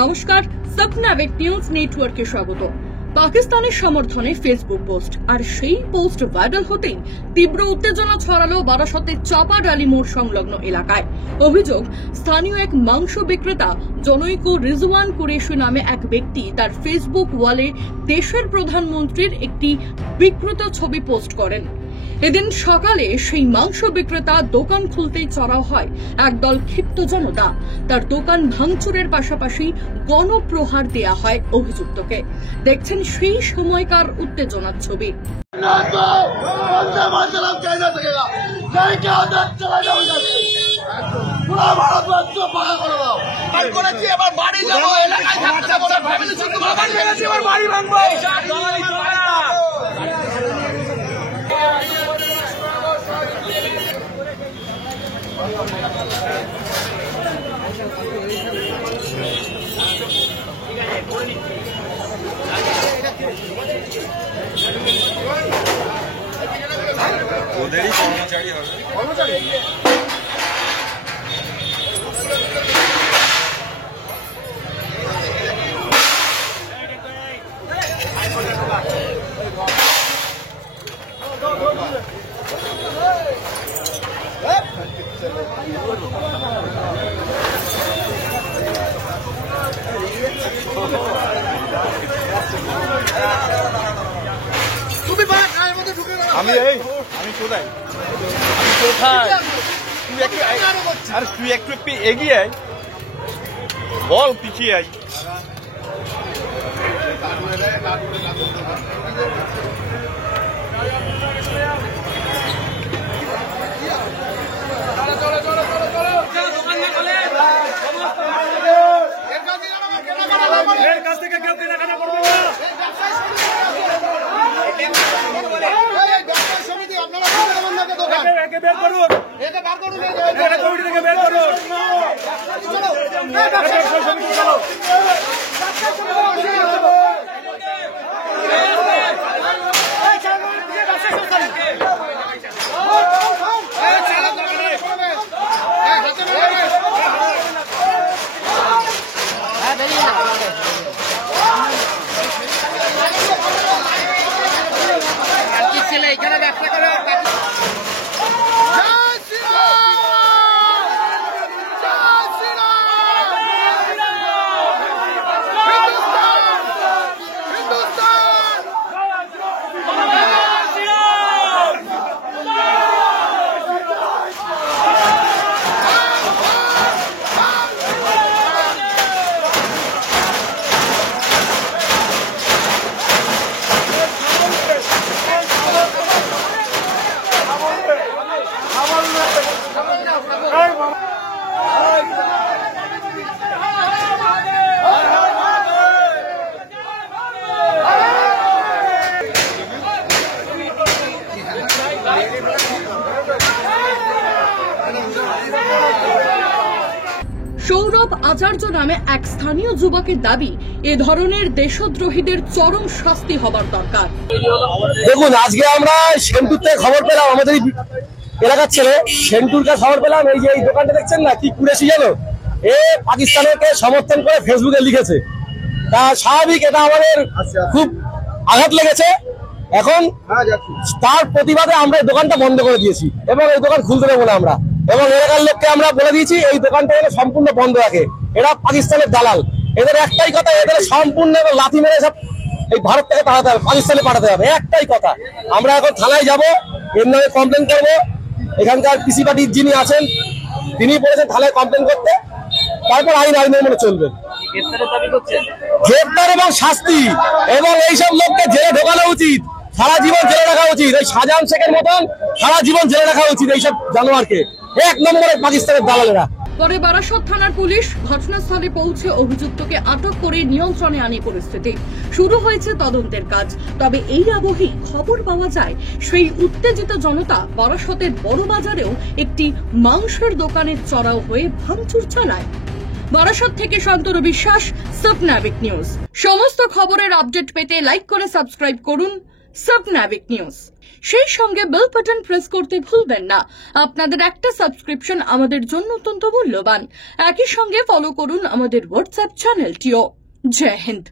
নমস্কার, সপনাবিক নিউজ নেটওয়ার্কে স্বাগত। পাকিস্তানের সমর্থনে ফেসবুক পোস্ট, আর সেই পোস্ট ভাইরাল হতেই তীব্র উত্তেজনা ছড়ালো বারাসতের চাপাডালি মোড় সংলগ্ন এলাকায়। অভিযোগ, স্থানীয় এক মাংস বিক্রেতা জনৈক রিজওয়ান কুরেশি নামে এক ব্যক্তি তার ফেসবুক ওয়ালে দেশের প্রধানমন্ত্রীর একটি বিকৃত ছবি পোস্ট করেন। এদিন সকালে সেই মাংস বিক্রেতা দোকান খুলতেই চড়াও হয় একদল ক্ষিপ্ত জনতা। তার দোকান ভাঙচুরের পাশাপাশি গণপ্রহার দেয়া হয় অভিযুক্তকে। দেখছেন সেই সময়কার উত্তেজনার ছবি। তুই একটু এগিয়ে আয়, বল পিছিয়ে আয়। কাছ থেকে কেউ কেনাকাটা করবে না। বের করুন, কমিটি থেকে বের করুন। এখানে ব্যবসা করে সৌরভ আচার্য নামে এক স্থানীয় যুবকের দাবি, এ ধরনের দেশদ্রোহীদের চরম শাস্তি হবার দরকার। দেখুন, আজকে আমরা সেন্টুর থেকে খবর পেলাম, আমাদের এলাকার ছেলে সেন্টুর কাছে খবর পেলাম, এই যে এই দোকানটা দেখছেন না, কি কুরেশি জানো, এ পাকিস্তানকে সমর্থন করে ফেসবুকে লিখেছে। তা স্বাভাবিক, এটা আমাদের খুব আঘাত লেগেছে। এখন তার প্রতিবাদে আমরা এই দোকানটা বন্ধ করে দিয়েছি এবং এই দোকান খুলতে দেবো না আমরা, এবং এলাকার লোককে আমরা বলে দিয়েছি এই দোকানটা যেন সম্পূর্ণ বন্ধ রাখে। এরা পাকিস্তানের দালাল, এদের একটাই কথা, এদের সম্পূর্ণ লাথি মেরে সব এই ভারত থেকে পাঠাতে হবে, পাকিস্তানে পাঠাতে হবে, একটাই কথা। আমরা এখন থানায় যাব, এর নামে কমপ্লেন করবো। এখানকার পিসি পার্টির যিনি আছেন তিনি বলেছেন থানায় কমপ্লেন করতে, তারপর আইনের মনে চলবে। গ্রেপ্তার এবং শাস্তি, এবং এইসব লোককে জেলে ঢোকানো উচিত, সারা জীবন জেলে রাখা উচিত। এই শাহজাহান শেখের মতন সারা জীবন জেলে রাখা উচিত এইসব জানোয়ারকে, এক নম্বরে পাকিস্তানের দালালেরা। পরে বারাসত থানার পুলিশ ঘটনাস্থলে পৌঁছে অভিযুক্তকে আটক করে নিয়ন্ত্রণে আনে পরিস্থিতি। শুরু হয়েছে তদন্তের কাজ। তবে এই আবহেই খবর পাওয়া যায় সেই উত্তেজিত জনতা বারাসতের বড় বাজারেও একটি মাংসের দোকানে চড়াও হয়ে ভাঙচুর চালায়। বারাসত থেকে শান্তনু বিশ্বাস, সপনাবিক নিউজ। সমস্ত খবরের আপডেট পেতে লাইক করে সাবস্ক্রাইব করুন সপনাবিক নিউজ। সেই সঙ্গে বেল বাটন প্রেস করতে ভুলবেন না। আপনাদের একটা সাবস্ক্রিপশন আমাদের জন্য অত্যন্ত মূল্যবান। একই সঙ্গে ফলো করুন আমাদের হোয়াটসঅ্যাপ চ্যানেলটিও। জয় হিন্দ।